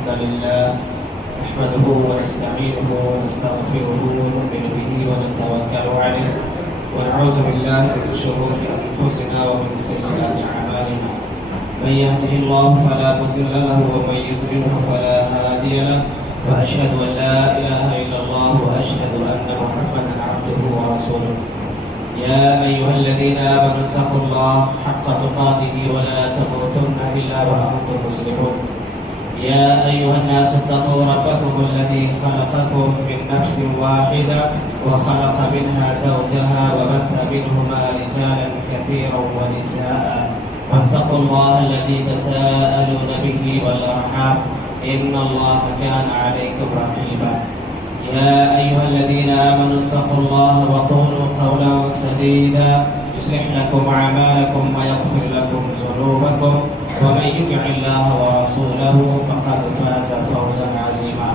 الحمد لله نحمده ونستعينه ونستغفره ونؤمن به ونتوكل عليه ونعوذ بالله من شرور أنفسنا ومن سيئات أعمالنا من يهده الله فلا مضل له ومن يضلل فلا هادي له وأشهد أن لا إله إلا الله وأشهد أن محمدا عبده ورسوله يا أيها الذين آمنوا اتقوا الله حق تقاته ولا تموتن إلا وأنتم مسلمون يا أيها الناس اتقوا ربكم الذي خلقكم من نفس واحدة وخلق منها زوجها وبث منهما رجالا كثيرا ونساء واتقوا الله الذي تساءلون به والأرحام إن الله كان عليكم رقيبا يا أيها الذين آمنوا اتقوا الله وقولوا قولا سديدا يصلح لكم أعمالكم ويغفر لكم ذنوبكم ومن يطع الله ورسوله فقد فاز فوزا عظيما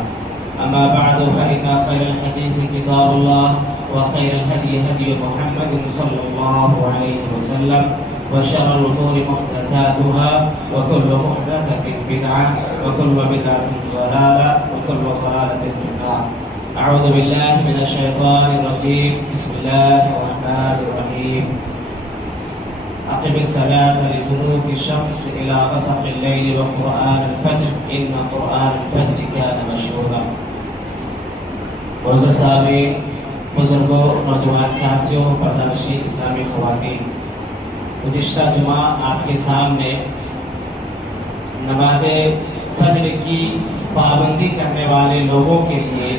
أما بعد فإن خير الحديث كتاب الله وخير الهدي هدي محمد صلى الله عليه وسلم وشر الأمور محدثاتها وكل محدثة بدعة وكل بدعة ضلالة وكل ضلالة في النار أعوذ بالله من الشيطان الرجيم بسم الله الرحمن الرحيم أقم الصلاة لدلوك الشمس إلى غسق الليل وقرآن الفجر إن قرآن الفجر كان مشهودا معزز سامعین، بزرگوں، نوجوان ساتھیوں، پردہ-نشین اسلامی خواتین، گزشتہ جمعہ آپ کے سامنے نماز فجر کی پابندی کرنے والے لوگوں کے لیے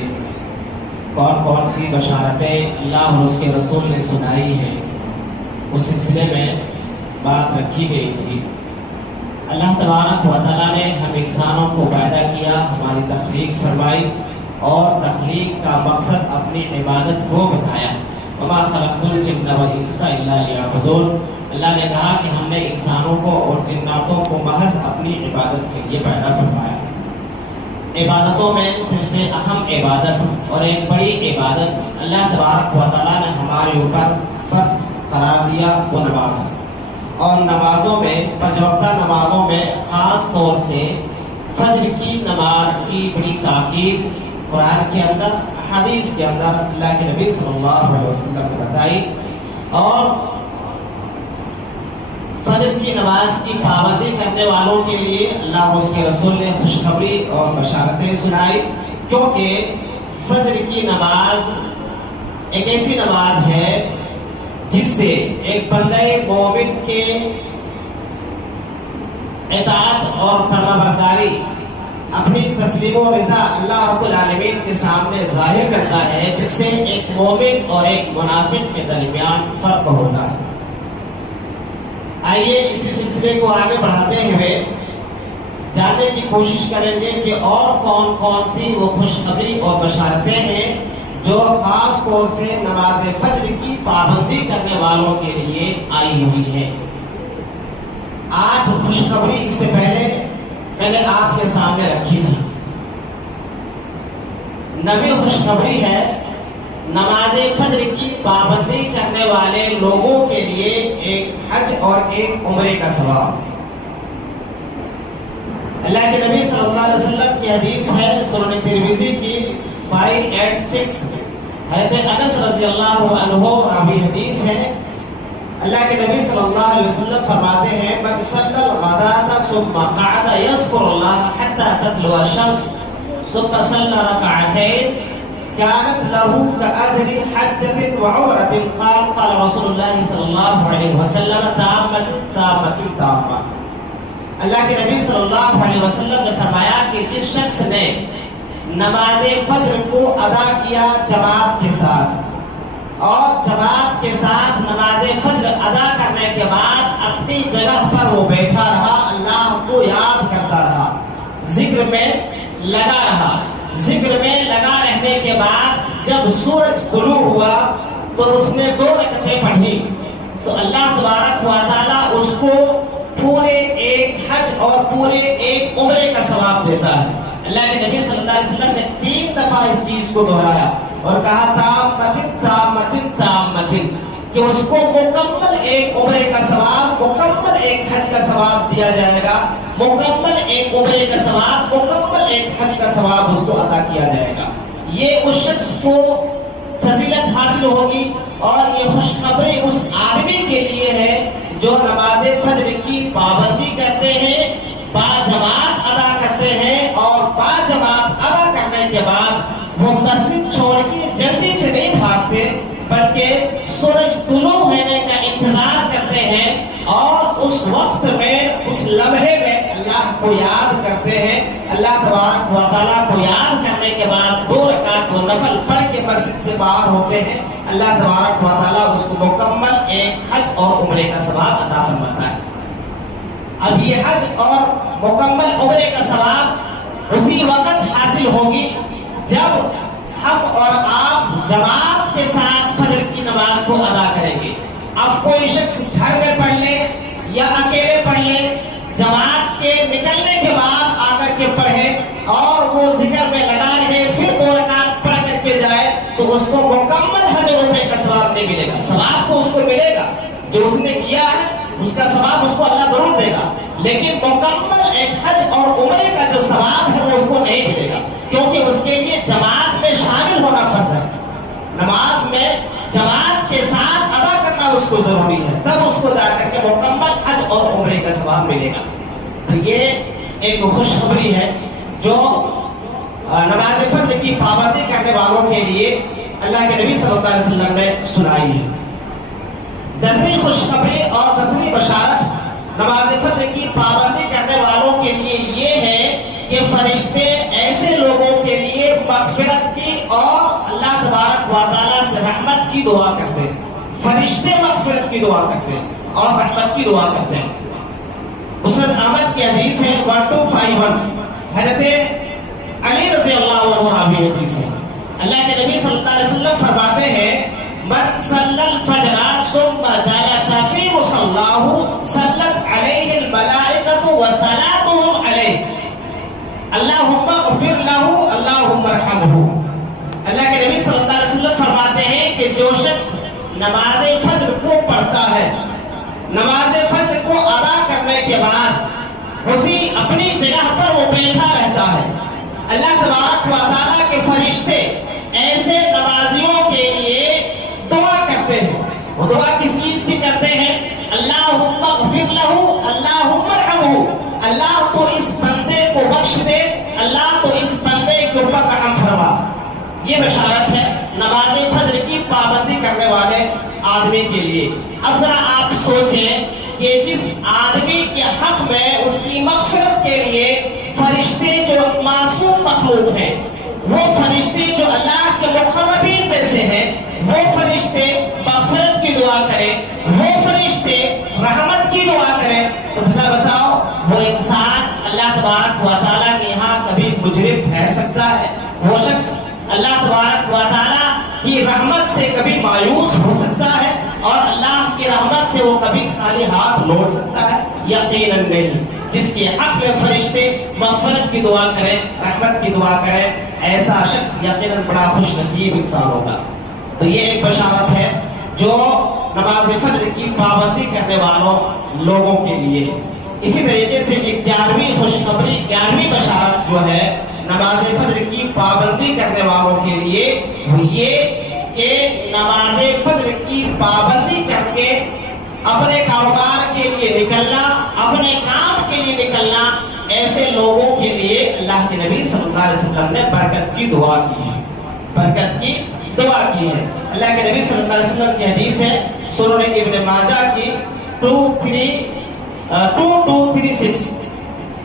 کون کون سی بشارتیں اللہ اور اس کے رسول نے سنائی ہیں اس سلسلے میں بات رکھی گئی تھی۔ اللہ تبارک و تعالیٰ نے ہم انسانوں کو پیدا کیا، ہماری تخلیق فرمائی اور تخلیق کا مقصد اپنی عبادت کو بتایا۔ وما خلقت الجن والانس الا لیعبدون، اللہ نے کہا کہ ہم نے انسانوں کو اور جناتوں کو محض اپنی عبادت کے لیے پیدا فرمایا۔ عبادتوں میں سب سے اہم عبادت اور ایک بڑی عبادت اللہ تبارک و تعالیٰ نے ہمارے اوپر فرض قرار دیا وہ نماز ہے، اور نمازوں میں پنج وقتہ نمازوں میں خاص طور سے فجر کی نماز کی بڑی تاکید قرآن کے اندر، حدیث کے اندر اللہ کے نبی صلی اللہ علیہ وسلم نے بتائی، اور فجر کی نماز کی پابندی کرنے والوں کے لیے اللہ اور اس کے رسول نے خوشخبری اور بشارتیں سنائی، کیونکہ فجر کی نماز ایک ایسی نماز ہے جس سے ایک بندہ مومن کے اطاعت اور فرمانبرداری اپنی تسلیم و رضا اللہ رب العالمین کے سامنے ظاہر کرتا ہے، جس سے ایک مومن اور ایک منافق کے درمیان فرق ہوتا ہے۔ آئیے اسی سلسلے کو آگے بڑھاتے ہوئے جاننے کی کوشش کریں گے کہ اور کون کون سی وہ خوشخبری اور بشارتیں ہیں جو خاص طور سے نماز فجر کی پابندی کرنے والوں کے لیے آئی ہوئی ہے۔ 8 خوشخبری اس سے پہلے میں نے آپ کے سامنے رکھی تھی۔ 9ویں خوشخبری ہے نماز فجر کی پابندی کرنے والے لوگوں کے لیے ایک حج اور ایک عمرے کا ثواب۔ اللہ کے نبی صلی اللہ علیہ وسلم کی حدیث ہے سنن ترمذی کی 586، حضرت انس رضی اللہ عنہ راوی حدیث ہے۔ اللہ کے نبی صلی اللہ علیہ وسلم فرماتے ہیں من صلی الغداۃ ثم قعد یذکر اللہ حتى تطلع الشمس ثم صلى ركعتين كانت له كأجر حجة وعمرة قال رسول الله صلی اللہ علیہ وسلم تامة تامة تامة۔ اللہ کے نبی صلی اللہ علیہ وسلم نے فرمایا کہ جس شخص نے نماز فجر کو ادا کیا جماعت کے ساتھ، اور جماعت کے ساتھ نماز فجر ادا کرنے کے بعد اپنی جگہ پر وہ بیٹھا رہا، اللہ کو یاد کرتا رہا، ذکر میں لگا رہا، ذکر میں لگا رہنے کے بعد جب سورج طلوع ہوا تو اس نے 2 رکعتیں پڑھی، تو اللہ تبارک و تعالیٰ اس کو پورے ایک حج اور پورے ایک عمرے کا ثواب دیتا ہے۔ اللہ کے نبی صلی اللہ علیہ وسلم نے 3 دفعہ اس چیز کو دہرایا اور کہا تامتن تامتن تامتن، کہ اس کو مکمل ایک عمرے کا ثواب، مکمل ایک حج کا ثواب دیا جائے گا، مکمل ایک عمرے کا ثواب، مکمل ایک حج کا ثواب اس کو عطا کیا جائے گا۔ یہ اس شخص کو فضیلت حاصل ہوگی، اور یہ خوشخبری اس آدمی کے لیے ہے جو نماز فجر کی پابندی کرتے ہیں، باجماعت ادا کرتے ہیں، اور باجماعت ادا کرنے کے بعد وہ مسجد چھوڑ کے جلدی سے نہیں بھاگتے، بلکہ سورج طلوع ہونے کا انتظار کرتے ہیں، اور اس وقت میں، اس لمحے میں اللہ کو یاد کرتے ہیں۔ اللہ تبارک و تعالیٰ کو یاد کرنے کے بعد 2 رکعت و نفل پڑھ کے مسجد سے باہر ہوتے ہیں، اللہ تبارک و تعالیٰ اس کو مکمل ایک حج اور عمرے کا ثواب عطا فرماتا ہے۔ اب یہ حج اور مکمل عمرے کا ثواب اسی وقت حاصل ہوگی جب ہم اور آپ جماعت کے ساتھ فجر کی نماز کو ادا کریں گے۔ اب کوئی شخص گھر میں پڑھ لے یا اکیلے پڑھ لے، جماعت کے نکلنے کے بعد آ کر کے پڑھے اور وہ ذکر میں لگا رہے، پھر 2 رکعت پڑھ کر کے جائے، تو اس کو مکمل حج اور عمرے کا ثواب نہیں ملے گا۔ ثواب تو اس کو ملے گا، جو اس نے کیا ہے اس کا ثواب اس کو اللہ ضرور دے گا، لیکن مکمل ایک حج اور عمرے کا جو ثواب ہے وہ اس کو نہیں ملے گا، کیونکہ اس کے لیے جماعت میں شامل ہونا فرض ہے۔ نماز میں جماعت کے ساتھ ادا کرنا اس کو ضروری ہے، تب اس کو جا کر کے مکمل حج اور عمرے کا ثواب ملے گا۔ تو یہ ایک خوشخبری ہے جو نماز فجر کی پابندی کرنے والوں کے لیے اللہ کے نبی صلی اللہ علیہ وسلم نے سنائی ہے۔ 10ویں خوشخبری اور 10ویں بشارت نماز فجر کی پابندی کرنے والوں کے لیے یہ ہے کہ فرشتے ایسے لوگوں کے لیے مغفرت کی اور اللہ تبارک و تعالیٰ سے رحمت کی دعا کرتے ہیں۔ فرشتے مغفرت کی دعا کرتے ہیں اور رحمت کی دعا کرتے ہیں۔ مسند احمد کی حدیث ہے 1251، حضرت علی رضی اللہ عنہ راوی حدیث ہے۔ اللہ کے نبی صلی اللہ علیہ وسلم فرماتے ہیں من صلی الفجر ثم جلس فی مصلاہ صلت علیہ الملائکۃ وصلاتهم علیہ اللہم اغفر لہ اللہم ارحمہ۔ اللہ کے نبی صلی اللہ علیہ وسلم فرماتے ہیں کہ جو شخص نماز فجر کو پڑھتا ہے، نماز فجر کو ادا کرنے کے بعد اسی اپنی جگہ پر وہ بیٹھا رہتا ہے، اللہ تبارک و تعالیٰ کے فرشتے ایسے نمازیوں کے لیے دعا کرتے ہیں۔ وہ دعا کس چیز کی کرتے ہیں؟ اللہم اغفر لہ اللہم ارحمہ، اللہ تو اس بندے کو بخش دے، اللہ تو اس بندے کے اوپر رحم فرما۔ یہ بشارت ہے نماز فجر کی پابندی کرنے والے آدمی کے لیے۔ اب ذرا آپ سوچیں کہ جس آدمی کے حق میں اس کی مغفرت کے لیے فرشتے جو معصوم مخلوق ہیں، وہ فرشتے جو اللہ کے مقربین میں سے ہیں، وہ فرشتے مغفرت کی دعا کریں، وہ فرشتے رحمت کی دعا کریں، تو بھلا بتاؤ وہ انسان اللہ تبارک و تعالیٰ کے یہاں کبھی مجرم ٹھہر سکتا ہے؟ وہ شخص اللہ تبارک و تعالیٰ کی رحمت سے کبھی مایوس ہو سکتا ہے اور اللہ کی رحمت سے وہ کبھی خالی ہاتھ لوٹ سکتا ہے؟ یقیناً نہیں۔ جس کے حق میں فرشتے مغفرت کی دعا کریں، رحمت کی دعا کریں، ایسا شخص یقیناً بڑا خوش نصیب انسان ہوگا۔ تو یہ ایک بشارت ہے جو نماز فجر کی پابندی کرنے والوں لوگوں کے لیے۔ اسی طریقے سے 11ویں خوشخبری، 11ویں بشارت جو ہے نماز فجر کی پابندی کرنے والوں کے لیے، وہ یہ کہ نماز فجر کی پابندی کر کے اپنے کاروبار کے لیے نکلنا، اپنے کام کے لیے نکلنا، ایسے لوگوں کے لیے اللہ کے نبی صلی اللہ علیہ وسلم نے برکت کی دعا کی ہے، برکت کی دعا کی ہے۔ اللہ کے نبی صلی اللہ علیہ وسلم کی حدیث ہے سنن ابن ماجہ کی 2236،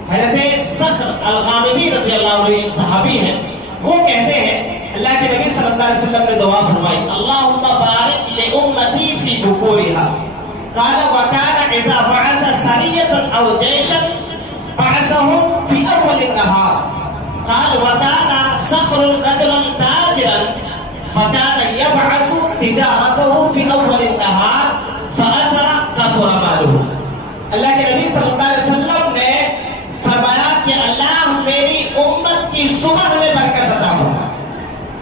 حضرت صخر الغامدی رضی اللہ عنہ ایک صحابی ہیں، وہ کہتے ہیں اللہ کے نبی صلی اللہ علیہ وسلم نے دعا فرمائی اللہم بارک لأمتی فی بکورہا، قال وکان اذا بعث سریۃ او جیشا بعثهم فی اول النہار، قال وکان صخر رجلا تاجرا فكان يبعث تجارته في اول النهار فاثر كثر ماله۔ اللہ کے نبی صلی اللہ علیہ وسلم نے فرمایا کہ اللہ میری امت کی صبح میں برکت عطا فرما۔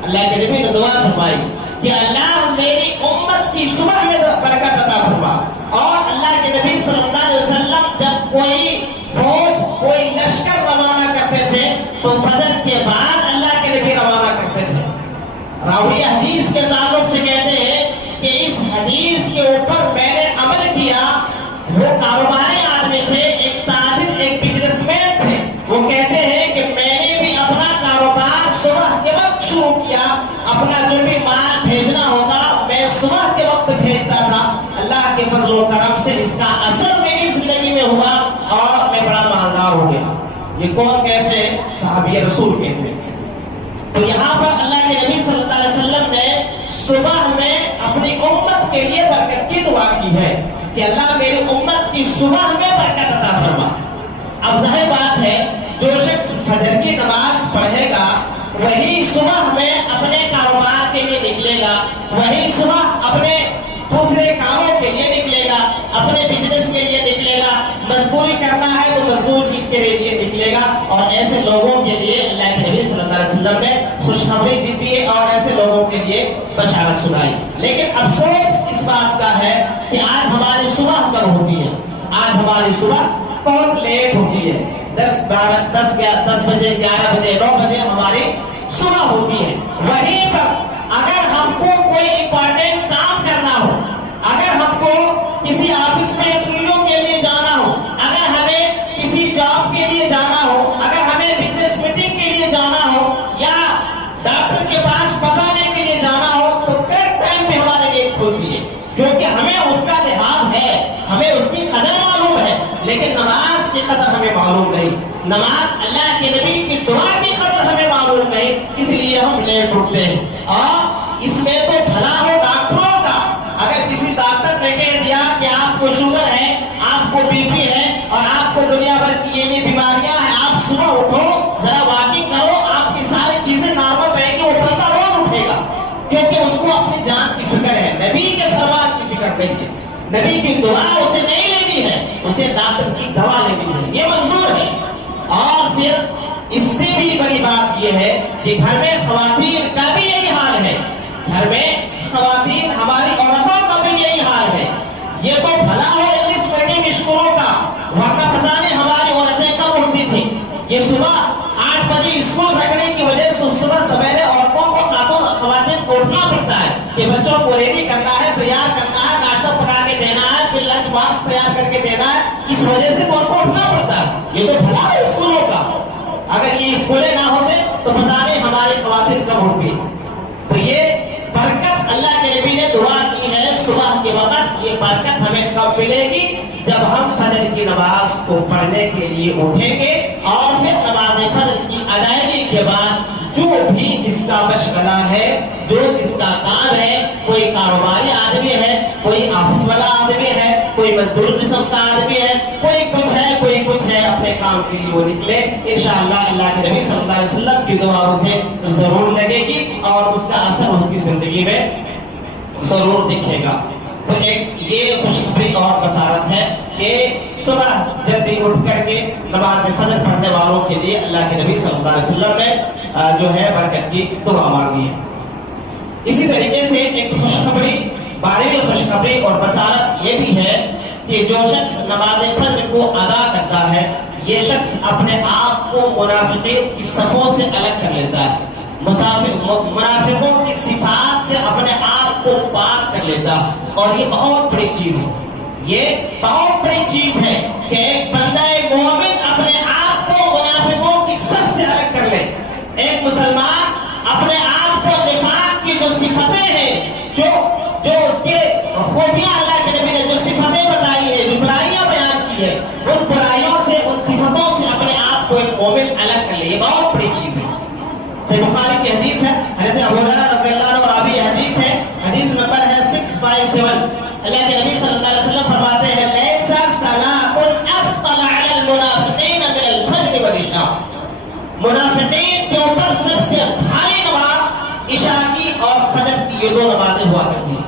اللہ کے نبی نے دعا فرمائی کہ اللہ میری امت کی صبح میں کوئی فوج کوئی لشکر روانہ کرتے تھے تو فجر کے بعد اللہ کے نبی روانہ کرتے تھے۔ راوی حدیث کے تعلق سے کہتے ہیں کہ اس حدیث کے اوپر میں نے عمل کیا۔ وہ کاروباری آدمی تھے، ایک تاجر، ایک بزنس مین تھے۔ وہ کہتے ہیں کہ میں نے بھی اپنا کاروبار صبح کے وقت شروع کیا، اپنا جو بھی مال بھیجنا ہوگا میں صبح کے وقت بھیجتا تھا۔ اللہ کے فضل و کرم سے اس کا اثر میری زندگی میں ہوا اور میں بڑا مالدار ہو گیا۔ یہ کون کہتے ہیں؟ صحابی رسول کہتے ہیں۔ تو یہاں پر اللہ کے نبی صلی اللہ علیہ وسلم نے صبح میں اپنی امت کے لیے برکت کی دعا کی ہے کہ اللہ میری امت کی صبح میں برکت عطا فرما۔ اب ظاہر بات ہے جو شخص فجر کی نماز پڑھے گا وہی صبح میں اپنے کاروبار کے لیے نکلے گا، وہی صبح اپنے دوسرے کاموں کے لیے نکلے گا، اپنے بزنس کے لیے نکلے گا، مزدوری کرنا ہے تو مزدوری کے لیے نکلے گا۔ اور ایسے لوگوں کے لیے اللہ کے نبی صلی اللہ علیہ وسلم نے خوشخبری دی ہے اور ایسے لوگوں کے لیے بشارت سنائی۔ لیکن افسوس اس بات کا ہے کہ آج ہماری صبح کب ہوتی ہے؟ آج ہماری صبح بہت لیٹ ہوتی ہے، 10 بجے، 11 بجے، 9 بجے ہماری صبح ہوتی ہے۔ وہیں پر اگر ہم کو کوئی امپورٹنٹ کام کرنا ہو، اگر ہم کو کسی آفس میں انٹرویو کے لیے جانا ہو، اگر ہمیں کسی جاب کے لیے جانا ہو، اگر ہمیں بزنس میٹنگ کے لیے جانا ہو یا ڈاکٹر کے پاس بتانے کے لیے جانا ہو تو کریکٹ ٹائم پہ ہمارے گیٹ کھولتی ہے، کیونکہ ہمیں اس کا لحاظ ہے، ہمیں اس کی قدر معلوم ہے۔ لیکن نماز کی قدر ہمیں معلوم نہیں، نماز اللہ کے نبی کی دعا کی قدر ہمیں معلوم نہیں، اس لیے ہم لیٹ اٹھتے ہیں۔ اور اس میں تو بھلا ہو ڈاکٹروں کا، اگر کسی ڈاکٹر نے کہہ دیا کہ آپ کو شوگر ہے، آپ کو بی پی ہے اور آپ کو دنیا بھر کی یہ بیماریاں ہیں، آپ صبح اٹھو، ذرا واکنگ کرو، آپ کی ساری چیزیں نارمل رہیں گی، وہ بندہ روز اٹھے گا کیونکہ اس کو اپنی جان کی فکر ہے، نبی کے فرمان کی فکر نہیں ہے، نبی کی دعا اسے نہیں لینی ہے، اسے ڈاکٹر کی دوا لینی ہے، یہ منظور ہے۔ اور پھر اس سے بھی بڑی بات یہ ہے کہ گھر میں خواتین کا بھی یہی حال ہے، گھر میں خواتین ہماری عورتوں کا بھی یہی حال ہے۔ یہ تو بھلا ہو انگلش میڈیم اسکولوں کا، ورنہ پتہ نہیں ہماری عورتیں کب اٹھتی تھی۔ یہ صبح 8 بجے اسکول رکھنے کی وجہ سے صبح سویرے عورتوں کو خواتین کو اٹھنا پڑتا ہے کہ بچوں کو ریڈی کرنا ہے، تیار کرنا ہے، ناشتہ پکا کے دینا ہے، پھر لنچ باکس تیار کر کے دینا ہے، اس وجہ سے ان کو اٹھنا پڑتا ہے۔ یہ تو بھلا ہے اسکولوں کا، اگر یہ اسکولیں نہ ہوتے تو پتہ نہیں ہماری خواتین کب اٹھتی۔ تو یہ برکت اللہ کے نبی نے دعا کی ہے صبح کے وقت، یہ برکت ہمیں کب ملے گی؟ جب ہم فجر کی نماز کو پڑھنے کے لیے اٹھیں گے اور پھر نماز فجر کی ادائیگی کے بعد جو بھی جس کا مشغلہ ہے، جو جس کا کام ہے، کوئی کاروباری آدمی ہے، کوئی آفس والا آدمی ہے، کوئی مزدور قسم کا آدمی ہے، کوئی کچھ ہے، کوئی کچھ ہے، اپنے کام کے لیے وہ نکلے۔ انشاءاللہ اللہ کے نبی صلی اللہ علیہ وسلم کی دعا اسے ضرور لگے گی اور اس کا اثر اس کی زندگی میں ضرور دکھے گا۔ تو ایک یہ خوشخبری اور بشارت ہے کہ صبح جلدی اٹھ کر کے نماز فجر پڑھنے والوں کے لیے اللہ کے نبی صلی اللہ علیہ وسلم نے جو ہے برکت کی دعا مانگی ہے۔ اسی طریقے سے ایک خوشخبری، 12ویں خوشخبری اور بشارت یہ بھی ہے کہ جو شخص نماز فجر کو ادا کرتا ہے یہ شخص اپنے آپ کو منافقین کی صفوں سے الگ کر لیتا ہے، منافقوں کی صفات سے اپنے آپ کو پاک کر لیتا ہے۔ اور یہ بہت بڑی چیز ہے، یہ بہت بڑی چیز ہے کہ ایک بندہ مومن اپنے آپ کو منافقوں کی صف سے الگ کر لے۔ ایک مسلمان اپنے آپ کو نفاق کی جو صفتیں ہیں، جو اس کے خوبیاں اللہ کے نبی نے جو صفتیں بتائی ہیں، جو برائیاں بیان کی ہے، ان برائیوں سے، ان صفتوں سے اپنے آپ کو ایک مومن الگ کر لے، یہ بہت بڑی چیز ہے۔ صحیح بخاری کی حدیث ہے، حضرت ابو ہریرہ رضی اللہ عنہ راوی حدیث ہے، حدیث نمبر ہے 657۔ اللہ کے نبی صلی اللہ علیہ وسلم فرماتے ہیں لیس صلاۃ اثقل علی المنافقین من الفجر والعشاء، منافقین کے اوپر سب سے بھاری نماز عشاء کی اور فجر کی، یہ دو نمازیں ہوا کرتی ہیں۔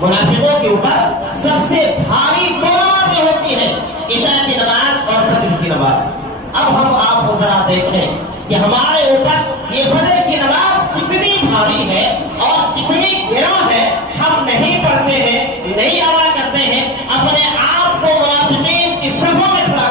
منافقوں کے اوپر سب سے بھاری دو نمازیں ہوتی ہیں، عشاء کی نماز اور فجر کی نماز۔ اب ہم آپ کو ذرا دیکھیں کہ ہمارے اوپر یہ فجر کی نماز کتنی بھاری ہے اور کتنی گراں ہے، ہم نہیں پڑھتے ہیں، نہیں ادا کرتے ہیں، اپنے آپ کو منافقین کی صفوں میں کھڑا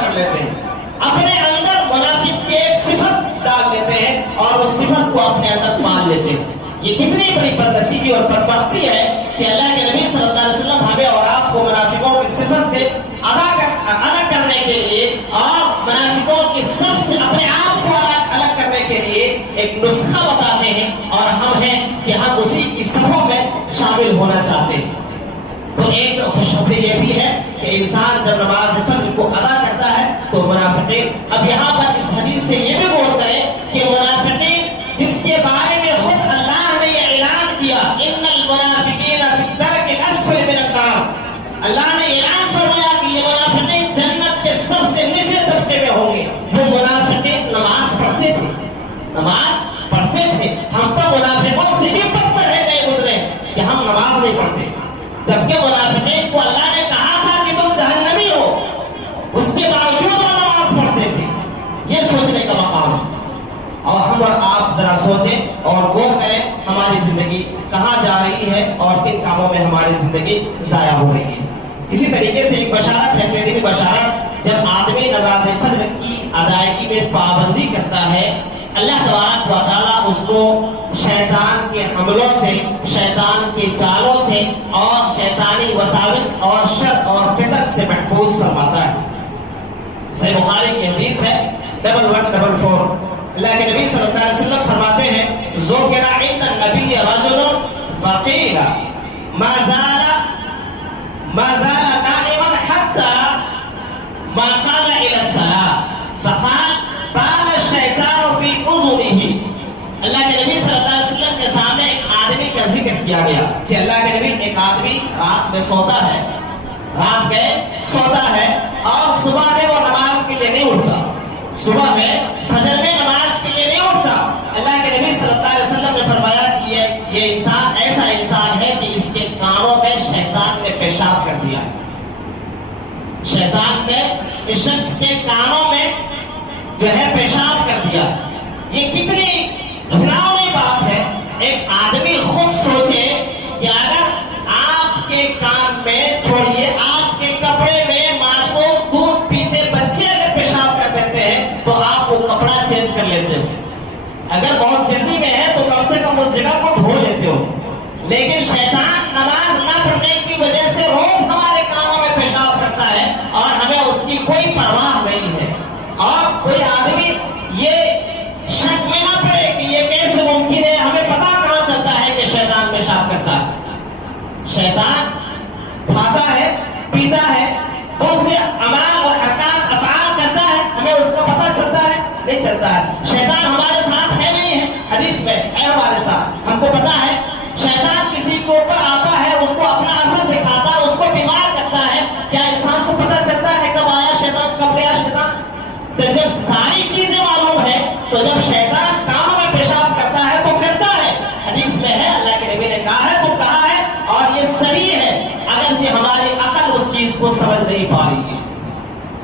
یہ کتنی بڑی بدنصیبی اور بدبختی ہے کہ اللہ کے نبی صلی اللہ علیہ وسلم ہمیں اور آپ کو منافقوں کی صفت سے الگ کرنے کے لیے اور منافقوں کی صف سے اپنے آپ کو الگ کرنے کے لیے ایک نسخہ بتاتے ہیں، اور ہم ہیں کہ ہم اسی کی صفوں میں شامل ہونا چاہتے ہیں۔ تو ایک خوشخبری یہ بھی ہے کہ انسان جب نماز فجر کو ادا کرتا ہے تو منافقین، اب یہاں پر اس حدیث سے یہ بھی غور کریں کہ منافقین جس کے بارے میں خود اللہ نے یہ اعلان کیا، ان المنافقین فی الدرک الاسفل من النار، اللہ نے اعلان فرمایا کہ یہ منافقین جنت کے سب سے نچلے طبقے میں ہوں گے۔ وہ منافقین نماز پڑھتے تھے، نماز پڑھتے تھے، ہم تو منافقوں سے بھی بدتر رہ گئے گزرے کہ ہم نماز نہیں پڑھتے، جبکہ منافقین کو اللہ نے کہا تھا کہ تم جہنمی ہو، اس کے باوجود وہ نماز پڑھتے تھے۔ یہ سوچنے کا مقام ہے، اور ہم اور آپ ذرا سوچیں اور غور کریں ہماری زندگی کہاں جا رہی ہے اور کن کاموں میں ہماری زندگی ضائع ہو رہی ہے۔ اسی طریقے سے ایک بشارت ہے، تیری بشارت، جب آدمی نماز فجر کی ادائیگی میں پابندی کرتا ہے، اللہ تبارک و تعالیٰ اس کو شیطان کے حملوں سے، شیطان کے چالوں سے اور شیطانی وساوس اور شر اور فتن سے محفوظ فرماتا ہے۔ صحیح بخاری کی حدیث ہے 1144، اللہ کے نبی صلی اللہ علیہ وسلم فرماتے ہیں، ذکر عند النبی رجل فقیل ما زال قائما حتى ما قام الى الصلاة فقال بال الشیطان فی اذنہ۔ اللہ کے نبی صلی اللہ علیہ وسلم کے سامنے ایک آدمی کا ذکر کیا گیا کہ اللہ کے نبی، ایک آدمی رات میں سوتا ہے، رات میں سوتا ہے اور صبح میں وہ نماز کے لیے نہیں اٹھتا، صبح میں فجر میں نماز کے لیے نہیں اٹھتا۔ اللہ کے نبی صلی اللہ علیہ وسلم نے فرمایا کہ یہ انسان ایسا انسان ہے کہ اس کے کانوں میں شیطان نے پیشاب کر دیا، شیطان نے اس شخص کے کانوں میں جو ہے پیشاب کر دیا۔ یہ کتنی گھناؤنی بات ہے۔ ایک آدمی خود سوچے کہ اگر آپ کے کان میں، چھوڑیے آپ کے کپڑے میں معصوم دودھ پیتے بچے اگر پیشاب کر دیتے ہیں تو آپ وہ کپڑا چینج کر لیتے ہو، اگر بہت جلدی میں ہے تو کم سے کم اس جگہ کو دھو لیتے ہو، لیکن شیطان نماز نہ پڑھنے کی وجہ سے روز ہمارے کانوں میں پیشاب کرتا ہے اور ہمیں اس کی کوئی پرواہ نہیں ہے۔ اور کوئی آدمی یہ شک میں نہ پڑے کہ یہ کیسے ممکن ہے، ہمیں پتا کہاں چلتا ہے کہ شیطان پیشاب کرتا ہے، شیطان کھاتا ہے، پیتا ہے، دوسرے اعمال اور ارکان افعال کرتا ہے، ہمیں اس کا پتا چلتا ہے؟ نہیں چلتا ہے۔ شیطان ہمارے ساتھ ہے نہیں ہے؟ حدیث میں ہے ہمارے ساتھ، ہم کو پتا ہے۔ شیطان کسی کے اوپر آتا ہے، اس کو اپنا اثر دکھاتا ہے، اس کو بیمار کرتا ہے، کیا انسان کو پتا چلتا ہے کب آیا شیطان، کب گیا شیطان؟ تو جب ساری چیزیں معلوم ہے تو جب شیطان کانوں میں پیشاب کرتا ہے تو کرتا ہے، حدیث میں ہے، اللہ کے نبی نے کہا ہے تو کہا ہے، اور یہ صحیح ہے، اگرچہ ہماری عقل اس چیز کو سمجھ نہیں پا رہی ہے۔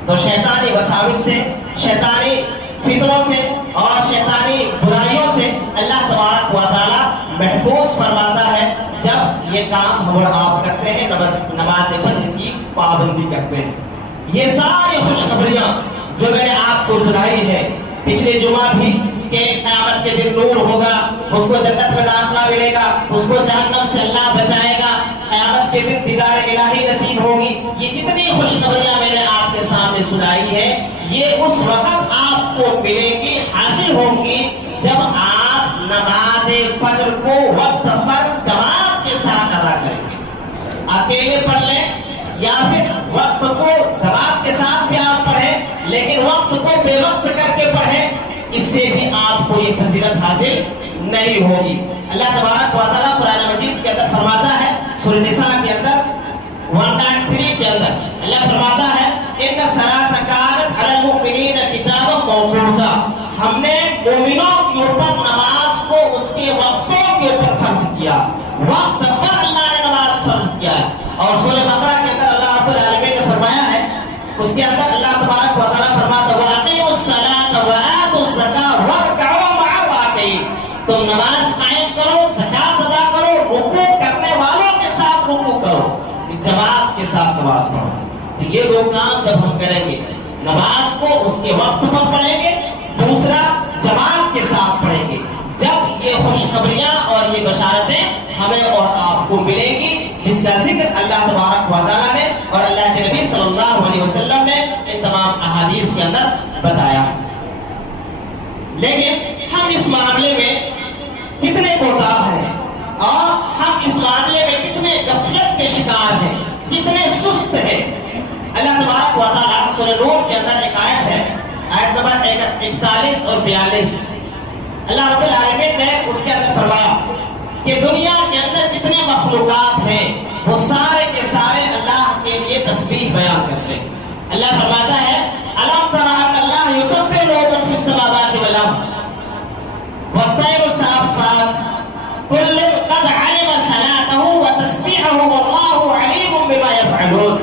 تو شیطانی وساوس سے، شیطانی فکروں سے اور شیطانی برائیوں سے اللہ تبارک و تعالیٰ محفوظ فرماتا ہے جب یہ کام ہم اور آپ کرتے ہیں، نماز فجر کی پابندی کرتے ہیں۔ یہ ساری خوشخبریاں جو میں نے آپ کو سنائی ہے پچھلے جمعہ بھی، کہ قیامت کے دن نور ہوگا، اس کو جنت میں داخلہ ملے گا، اس کو جہنم سے اللہ بچائے گا، قیامت کے دن دیدار الہی نصیب ہوگی، یہ جتنی خوشخبریاں میں نے آپ کے سامنے سنائی ہے، یہ اس وقت آپ کو ملیں گی، حاصل ہوں گی جب آپ نماز فجر کو وقت پر جماعت کے ساتھ ادا کریں گے۔ اکیلے پڑھ لیں یا پھر وقت کو جماعت کے ساتھ بھی آپ پڑھیں، لیکن وقت کو بے وقت کر کے پڑھیں، اس سے بھی آپ کو یہ فضیلت حاصل نہیں ہوگی۔ اللہ تبارک و تعالیٰ قرآن مجید کے اندر فرماتا ہے، سورہ نساء کے اندر 193 کے اندر اللہ فرماتا ہے، ان الصلاۃ کانت علی المؤمنین کتابا موقوتا، ہم نے مومنوں کے اوپر نماز کو اس کے وقتوں کے اوپر فرض کیا، وقت پر اللہ نے نماز فرض کیا ہے۔ اور سورہ بقرہ کے اندر اللہ رب العالمین نے فرمایا ہے، اس کے اندر اللہ تبارک و تعالیٰ فرماتا ہے، وَأَقِیمُوا الصَّلَاةَ وَآتُوا الزَّکَاةَ وَارْکَعُوا مَعَ الرَّاکِعِینَ، تم نماز قائم کرو، زکات ادا کرو، رکوع کرنے والوں کے ساتھ رکوع کرو، جماعت کے ساتھ نماز پڑھو۔ تو یہ دو کام جب ہم کریں گے، نماز کو اس کے وقت پر پڑھیں گے، دوسرا جماعت کے ساتھ پڑھیں گے، جب یہ خوشخبریاں اور یہ بشارت حدیث کے اندر بتایا ہے۔ لیکن ہم اس معاملے میں کتنے کوتاہ ہیں اور ہم اس معاملے میں کتنے غفلت کے شکار ہیں، کتنے سست ہیں۔ اللہ تبارک و تعالیٰ سورہ نور کے اندر ایک آیت ہے، آیت نمبر 41 اور 42، اللہ رب العالمین نے اس کے اندر فرمایا کہ دنیا کے اندر جتنے مخلوقات ہیں وہ سارے کے سارے اللہ کے لیے تسبیح بیان کرتے ہیں۔ اللہ فرماتا ہے الم تر ان اللہ یسبح له من فی السماوات والارض والطیر صافات كل قد علم صلاته وتسبيحه والله عليم بما يفعلون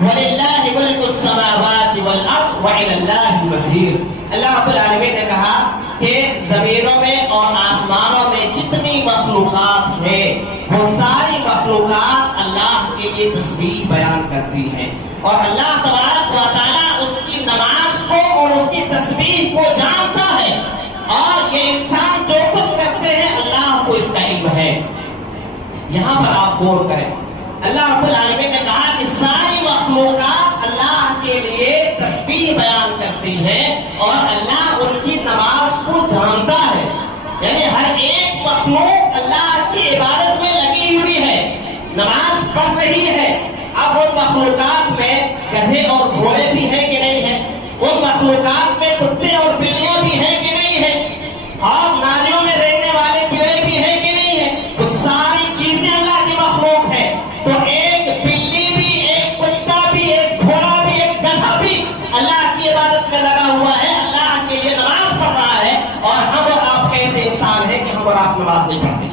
ولله ملك السماوات والارض والى الله المصير۔ اللہ رب العالمین نے کہا کہ زمینوں میں اور آسمانوں میں جتنی مخلوقات ہیں وہ ساری مخلوقات اللہ کے لیے تسبیح بیان کرتی ہیں، اور اللہ تبارک و تعالیٰ اس کی نماز کو اور اس کی تسبیح کو جانتا ہے، اور یہ انسان جو کچھ کرتے ہیں اللہ کو اس کا علم ہے۔ یہاں پر آپ غور کریں، اللہ رب العالمین نے کہا کہ ساری مخلوقات اللہ کے لیے تسبیح بیان کرتی ہے اور اللہ ان کی نماز کو جانتا ہے، یعنی ہر ایک مخلوق اللہ کی عبادت میں لگی ہوئی ہے، نماز پڑھ رہی ہے۔ اب ان مخلوقات میں گدھے اور گھوڑے بھی ہیں کہ نہیں ہیں، ان مخلوقات میں کتے اور بلیاں بھی ہیں کہ نہیں ہیں، اور نالیوں میں رہنے والے کیڑے بھی ہیں کہ نہیں ہیں، وہ ساری چیزیں اللہ کی مخلوق ہیں۔ تو ایک بلی بھی، ایک کتا بھی، ایک گھوڑا بھی، ایک گدھا بھی اللہ کی عبادت میں لگا ہوا ہے، اللہ کے لیے نماز پڑھ رہا ہے، اور ہم اور آپ ایسے انسان ہیں کہ ہم اور آپ نماز نہیں پڑھتے۔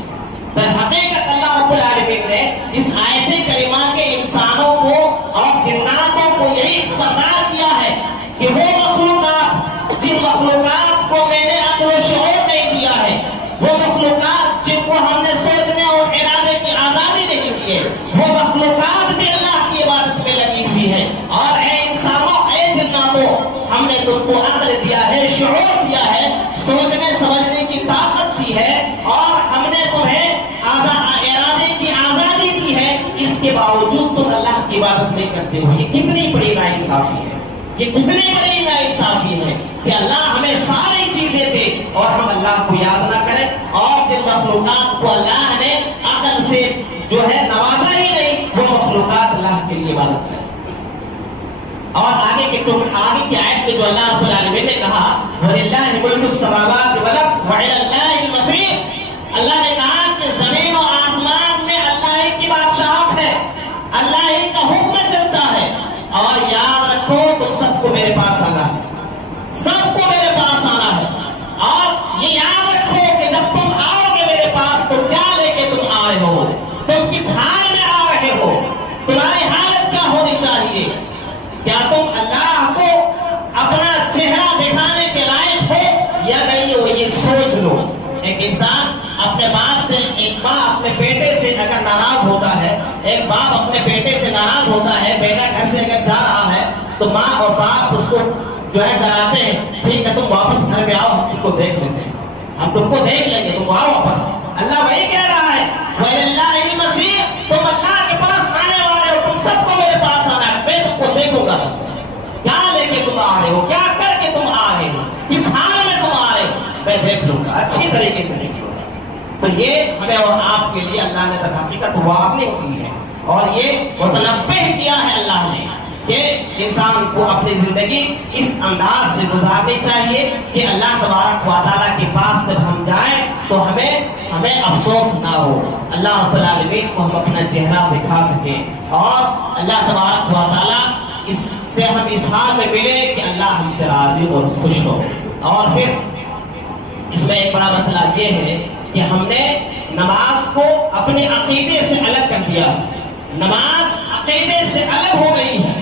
در حقیقت اللہ رب العالمین نے اس آیت کریمہ کے انسانوں کو اور جناتوں کو یہی خبردار کیا ہے کہ وہ مخلوقات جن مخلوقات کو میں نے عقل و شعور نہیں دیا ہے، وہ مخلوقات جن کو ہم نے سوچنے اور ارادے کی آزادی نہیں دی ہے، وہ مخلوقات بھی اللہ کی عبادت میں لگی ہوئی ہے۔ اور اے انسانوں، اے جناتوں، ہم نے تم کو عقل دیا ہے، شعور دیا ہے، سوچنے سمجھنے کی طاقت دی ہے، اور ہم نے تمہیں ارادے کی آزادی دی ہے، اس کے باوجود تم اللہ کی عبادت نہیں کرتے ہو۔ یہ کتنی بڑی ناانصافی ہے، یہ کتنی بڑی ناانصافی ہے کہ اللہ ہمیں ساری چیزیں دے اور ہم اللہ کو یاد نہ کریں، اور جن مخلوقات کو اللہ نے عقل سے جو ہے نوازا ہی نہیں، وہ مخلوقات اللہ کے لیے عبادت کریں۔ اور آگے کی آیت میں جو اللہ رب العالمین نے کہا وَلِلَّهِ مُلْكُ السَّمَاوَاتِ وَالْأَرْضِ وَإِلَى اللَّهِ الْمَصِيرُ، اللہ نے کہا کہ زمین و آسمان میں اللہ ہی کی بادشاہت ہے، اللہ ہی کا حکم چلتا ہے، اور یاد رکھو تم سب کو میرے پاس آنا ہے، سب کو میرے پاس آنا ہے، اور یہ یاد رکھو کہ جب تم آؤ گے میرے پاس تو کیا لے کے تم آئے ہو، تم کس حال میں آ رہے ہو، تمہاری حالت کیا ہونی چاہیے، کیا تم اللہ کو اپنا چہرہ دکھانے کے لائق ہو یا نہیں ہو، یہ سوچ لو۔ ایک انسان اپنے باپ سے، ایک باپ اپنے بیٹے سے اگر ناراض ہوتا ہے، ایک باپ اپنے بیٹے سے ناراض ہوتا ہے، بیٹا گھر سے اگر جا رہا ہے تو ماں اور باپ اس کو جو ہے ڈراتے ہیں، ٹھیک ہے تم واپس گھر میں آؤ، ہم تم کو دیکھ لیتے ہیں، ہم تم کو دیکھ لیں گے، تم آؤ واپس۔ اللہ وہی کہہ رہا ہے وَإِلَى الْمَصِيرُ، تم اللہ کے پاس آنے والے ہو، تم سب کو میرے پاس آنا ہے، میں تم کو دیکھوں گا، کیا لے کے تم آ رہے ہو، کیا کر کے تم آ رہے ہو، کس حال میں تم آ رہے ہو، میں دیکھ لوں گا، اچھی طریقے سے دیکھ لوں گا۔ تو یہ ہمیں اور آپ کے لیے اللہ نے در حقیقت وارننگ کی ہے، اور یہ متنبہ کیا ہے اللہ نے کہ انسان کو اپنی زندگی اس انداز سے گزارنی چاہیے کہ اللہ تبارک و تعالیٰ کے پاس جب ہم جائیں تو ہمیں افسوس نہ ہو، اللہ رب العالمین کو ہم اپنا چہرہ دکھا سکیں، اور اللہ تبارک و تعالیٰ اس سے ہم اس حال میں ملیں کہ اللہ ہم سے راضی اور خوش ہو۔ اور پھر اس میں ایک بڑا مسئلہ یہ ہے کہ ہم نے نماز کو اپنے عقیدے سے الگ کر دیا، نماز عقیدے سے الگ ہو گئی ہے۔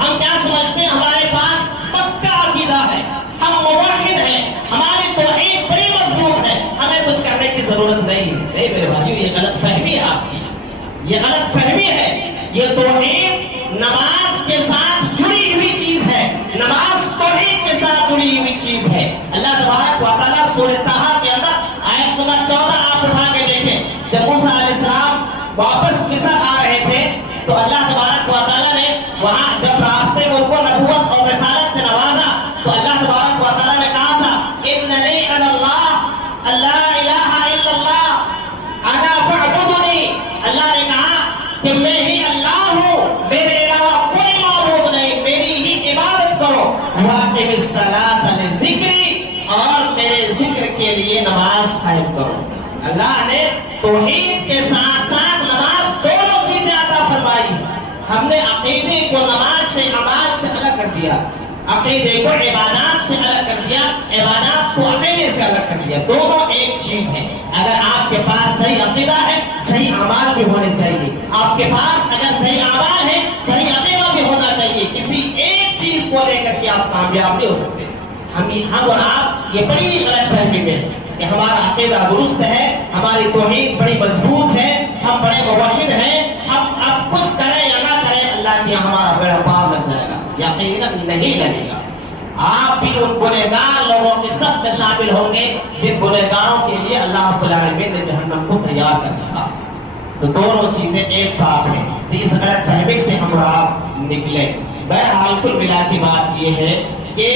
ہم کیا سمجھتے ہیں، ہمارے پاس پکا عقیدہ ہے، ہم موحد ہیں، ہماری توحید بڑی مضبوط ہے، ہمیں کچھ کرنے کی ضرورت نہیں ہے۔ نہیں میرے بھائیو، یہ غلط فہمی ہے آپ کی، یہ غلط فہمی ہے۔ یہ توحید نماز کے ساتھ جڑی ہوئی چیز ہے، نماز توحید کے ساتھ جڑی ہوئی چیز ہے۔ اللہ تبارک و تعالیٰ سورہ طٰہٰ کے اندر آیت نمبر 14 آپ اٹھا کے دیکھیں، جب موسیٰ علیہ السلام واپس مصر آ رہے تھے تو اللہ تبارک و تعالیٰ نے وہاں جب راستے میں ان کو نبوت اور رسالت سے نوازا الصلاۃ لذکری، اور میرے ذکر کے لیے نماز قائم کرو۔ اللہ نے توحید کے ساتھ ساتھ نماز دونوں چیزیں عطا فرمائی۔ ہم نے عقیدے کو نماز سے اعمال سے الگ کر دیا، عقیدے کو عبادات سے الگ کر دیا، عبادات کو عقیدے سے الگ کر دیا۔ دونوں ایک چیز ہے۔ اگر آپ کے پاس صحیح عقیدہ ہے، صحیح اعمال بھی ہونے چاہیے۔ آپ کے پاس اگر صحیح اعمال ہے، صحیح عقیدہ بھی ہونا چاہیے۔ کسی ایک چیز کو لے کر کے آپ کامیاب نہیں ہو سکتے۔ ہم اور آپ یہ بڑی غلط فہمی میں ہے کہ ہمارا عقیدہ درست ہے، ہماری توحید بڑی مضبوط ہے، ہم بڑے موحد ہیں، ہم اب کچھ کریں یا نہ کریں اللہ کی ہمارا بیڑا پار لگ جائے گا۔ یقیناً نہیں لگے گا۔ آپ بھی ان گنہگار لوگوں کے سب میں شامل ہوں گے جن گنہگاروں کے لیے اللہ رب العالمین نے جہنم کو تیار کر رکھا۔ تو دونوں چیزیں ایک ساتھ ہیں۔ تو اس غلط فہمی سے ہم اور آپ نکلیں۔ بہرحال کل ملا کی بات یہ ہے کہ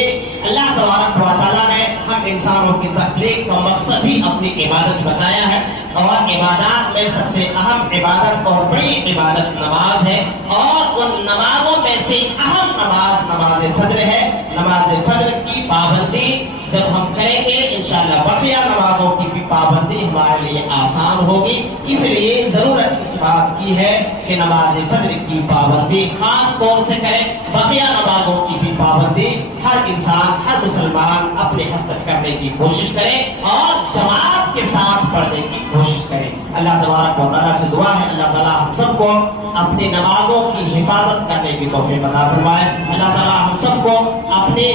اللہ تبارک و تعالیٰ نے ہم انسانوں کی تخلیق کا مقصد ہی اپنی عبادت بتایا ہے، اور عبادات میں سب سے اہم عبادت اور بڑی عبادت نماز ہے، اور ان نمازوں میں سے اہم نماز نماز فجر ہے۔ نماز فجر کی پابندی جب ہم کریں گے انشاءاللہ بقیہ نمازوں کی بھی پابندی ہمارے لیے آسان ہوگی۔ اس لیے ضرورت اس بات کی ہے کہ نماز فجر کی پابندی خاص طور سے کریں، بقیہ نمازوں کی بھی پابندی ہر انسان، ہر مسلمان اپنے حد تک کرنے کی کوشش کرے اور جماعت کے ساتھ پڑھنے کی کوشش کرے۔ اللہ تبارک و تعالیٰ سے دعا ہے اللہ تعالیٰ ہم سب کو اپنی نمازوں کی حفاظت کرنے کی توفیق عطا فرمائے۔ اللہ تعالیٰ ہم سب کو اپنی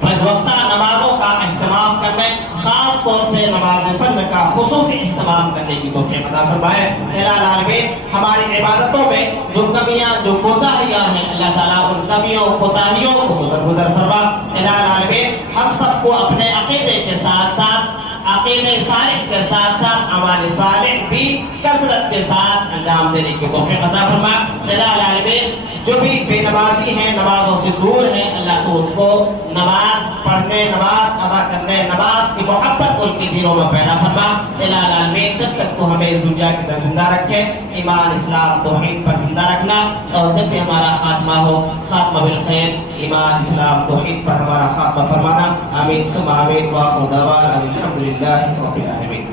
پنج وقتہ نمازوں کا اہتمام کرنے، خاص طور سے نماز فجر کا خصوصی اہتمام کرنے کی توفیق عطا فرمائے۔ الہ العالمین ہماری عبادتوں میں جو کمیاں، جو کوتاہیاں ہیں، اللہ تعالیٰ ان کمیوں کوتاہیوں کو درگزر فرما۔ الہ العالمین ہم سب کو اپنے عقیدے کے ساتھ ساتھ، عقیدہ صالح کے ساتھ ساتھ اعمال صالح بھی کثرت کے ساتھ انجام دینے کی توفیق عطا فرما۔ الہ العالمین جو بھی بے نمازی ہیں، نمازوں سے دور ہیں، اللہ تو ان کو نماز پڑھنے، نماز ادا کرنے، نماز کی محبت ان کے دلوں میں پیدا فرما۔ الہ العالمین جب تک تو ہمیں اس دنیا کے اندر زندہ رکھے، ایمان اسلام توحید پر زندہ رکھنا، اور جب بھی ہمارا خاتمہ ہو خاتمہ بالخیر، ایمان اسلام توحید پر ہمارا خاتمہ فرمانا۔ آمین ثم آمین۔ وآخر دعوانا الحمدللہ رب العالمین۔